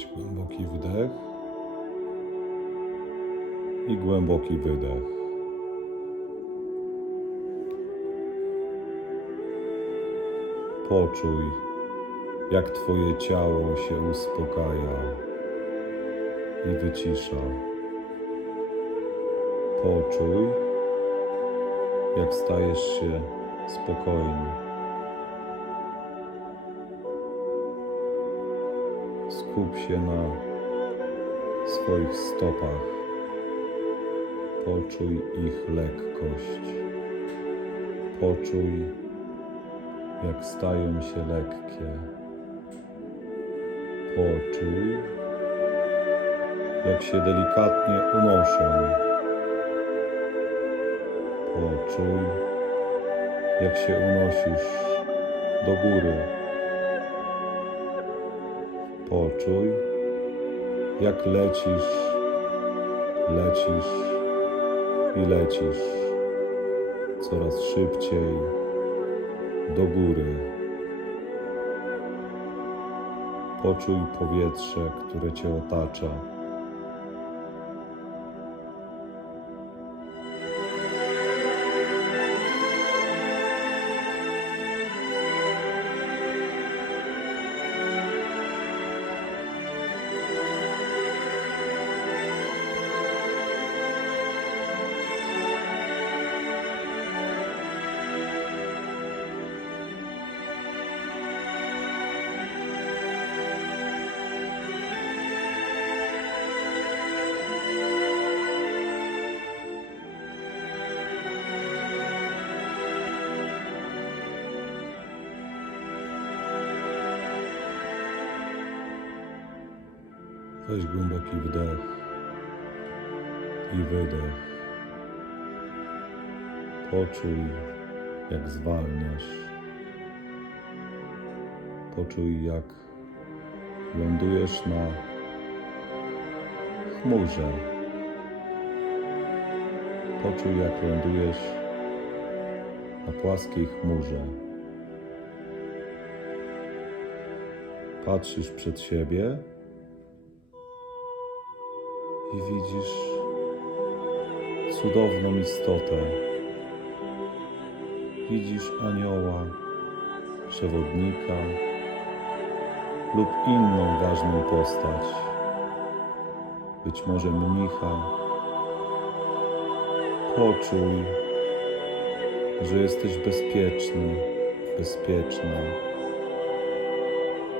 Weź głęboki wdech i głęboki wydech. Poczuj, jak Twoje ciało się uspokaja i wycisza. Poczuj, jak stajesz się spokojny. Skup się na swoich stopach. Poczuj ich lekkość. Poczuj, jak stają się lekkie. Poczuj, jak się delikatnie unoszą. Poczuj, jak się unosisz do góry. Poczuj, jak lecisz, lecisz i lecisz coraz szybciej do góry. Poczuj powietrze, które cię otacza. Weź głęboki wdech i wydech. Poczuj, jak zwalniasz. Poczuj, jak lądujesz na chmurze. Poczuj, jak lądujesz na płaskiej chmurze. Patrzysz przed siebie i widzisz cudowną istotę. Widzisz anioła, przewodnika lub inną ważną postać, być może mnicha. Poczuj, że jesteś bezpieczny, bezpieczna.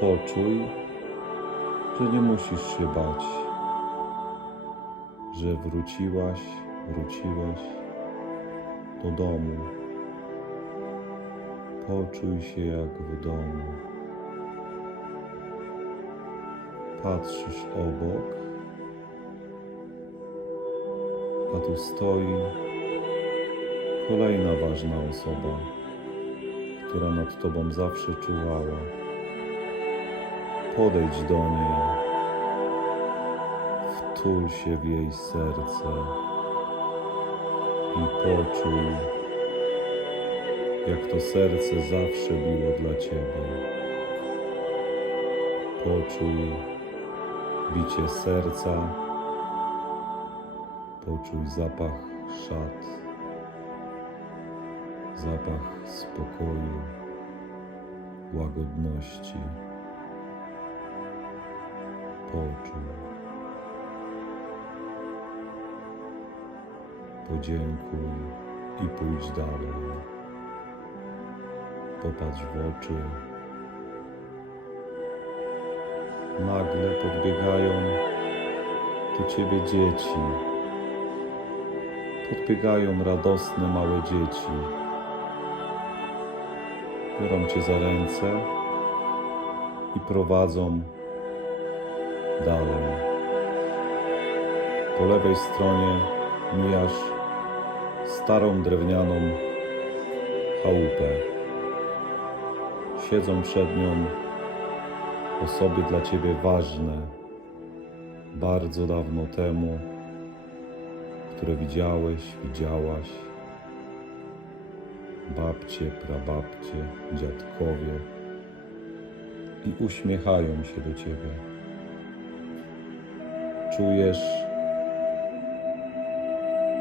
Poczuj, że nie musisz się bać że wróciłaś, wróciłeś do domu. Poczuj się jak w domu. Patrzysz obok, a tu stoi kolejna ważna osoba, która nad tobą zawsze czuwała. Podejdź do niej. Wtul się w jej serce i poczuj, jak to serce zawsze biło dla Ciebie. Poczuj bicie serca, poczuj zapach szat, zapach spokoju, łagodności. Poczuj. Podziękuj i pójdź dalej. Popatrz w oczy. Nagle podbiegają do ciebie dzieci. Podbiegają radosne małe dzieci. Biorą cię za ręce i prowadzą dalej. Po lewej stronie mijasz starą drewnianą chałupę. Siedzą przed nią osoby dla ciebie ważne, bardzo dawno temu, które widziałeś, widziałaś. Babcie, prababcie, dziadkowie i uśmiechają się do ciebie. czujesz,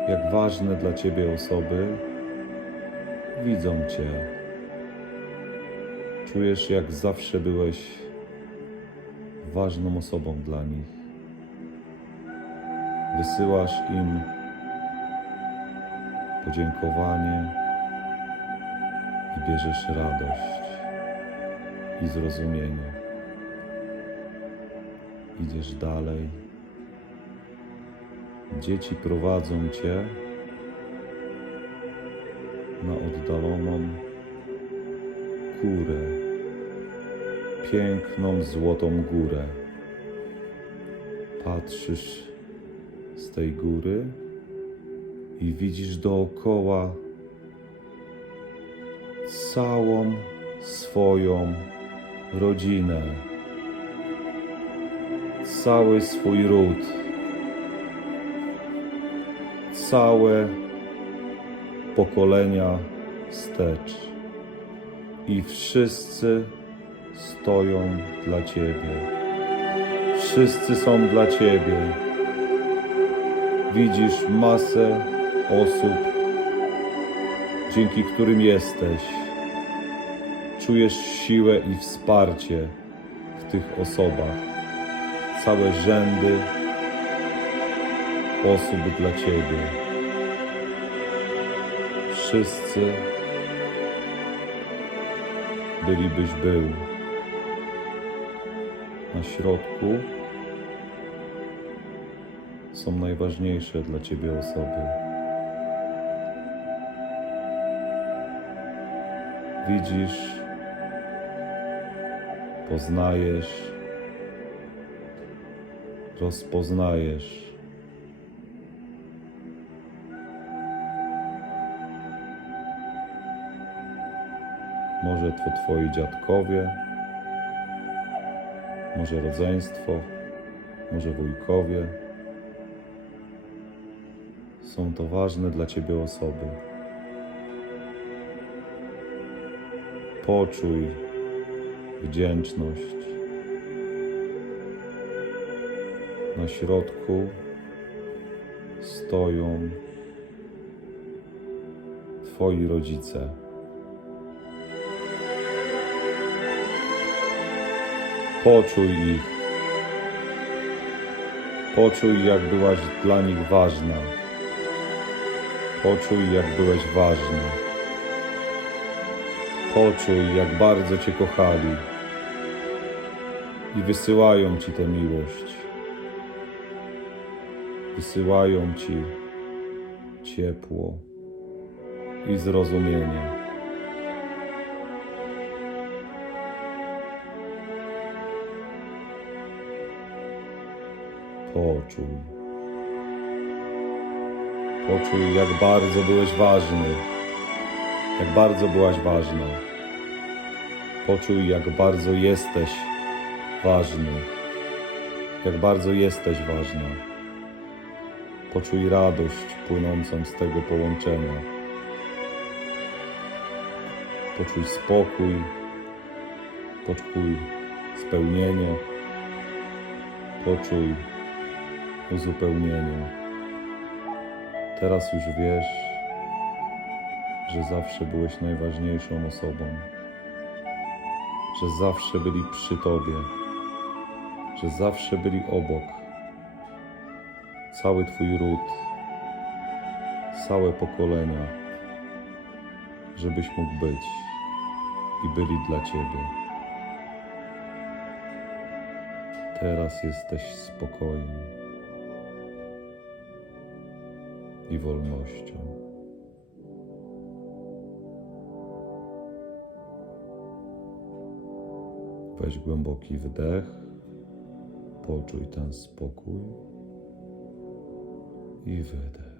jak ważne dla Ciebie osoby widzą Cię. Czujesz, jak zawsze byłeś ważną osobą dla nich. Wysyłasz im podziękowanie i bierzesz radość i zrozumienie. Idziesz dalej. Dzieci prowadzą cię na oddaloną górę, piękną złotą górę. Patrzysz z tej góry i widzisz dookoła całą swoją rodzinę, cały swój ród, całe pokolenia wstecz i wszyscy stoją dla Ciebie. Wszyscy są dla Ciebie. Widzisz masę osób, dzięki którym jesteś. Czujesz siłę i wsparcie w tych osobach. Całe rzędy osób dla Ciebie. Wszyscy bylibyś był na środku są najważniejsze dla Ciebie osoby. Widzisz, poznajesz, rozpoznajesz. Może to Twoi dziadkowie, może rodzeństwo, może wujkowie. Są to ważne dla Ciebie osoby. Poczuj wdzięczność. Na środku stoją Twoi rodzice. Poczuj ich. Poczuj, jak byłaś dla nich ważna. Poczuj, jak byłeś ważny. Poczuj, jak bardzo Cię kochali i wysyłają Ci tę miłość. Wysyłają Ci ciepło i zrozumienie. Poczuj. Poczuj, jak bardzo byłeś ważny, jak bardzo byłaś ważna. Poczuj, jak bardzo jesteś ważny, jak bardzo jesteś ważna. Poczuj radość płynącą z tego połączenia. Poczuj spokój, poczuj spełnienie, poczuj uzupełnienie. Teraz już wiesz, że zawsze byłeś najważniejszą osobą, że zawsze byli przy Tobie, że zawsze byli obok. Cały Twój ród, całe pokolenia, żebyś mógł być i byli dla Ciebie. Teraz jesteś spokojem i wolnością. Weź głęboki wdech, poczuj ten spokój i wydech.